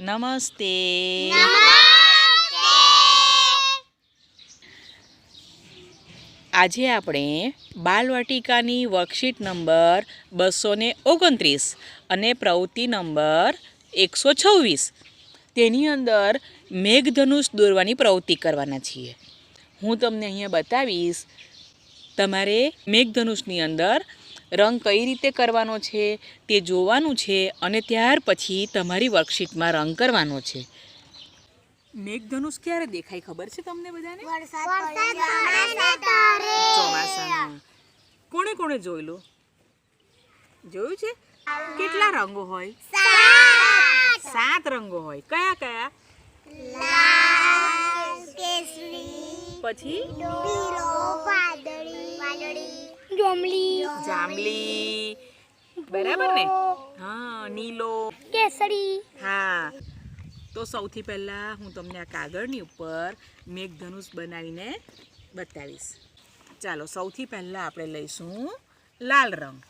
નમસ્તે. આજે આપણે બાલવાટિકાની વર્કશીટ નંબર બસો ને ઓગણત્રીસ અને પ્રવૃત્તિ નંબર એકસો છવ્વીસ. તેની અંદર મેઘધનુષ દોરવાની પ્રવૃત્તિ કરવાના છીએ. હું તમને અહીંયા બતાવીશ. તમારે મેઘધનુષની અંદર રંગ કઈ રીતે કરવાનો છે તે જોવાનું છે અને ત્યાર પછી તમારી વર્કશીટમાં રંગ કરવાનો છે. મેઘધનુષ ક્યારે દેખાય ખબર છે તમને બધાને? ચોમાસામાં કોણે કોણે જોયેલું? જોયું છે? કેટલા રંગો હોય? સાત રંગો હોય. કયા કયા? પછી? જાંબલી. બરાબર ને? હા નીલો. કેસરી. હા. તો સૌથી પહેલા હું તમને આ કાગળની ઉપર મેઘધનુષ બનાવીને બતાવીશ. ચાલો સૌથી પહેલા આપણે લઈશું લાલ રંગ.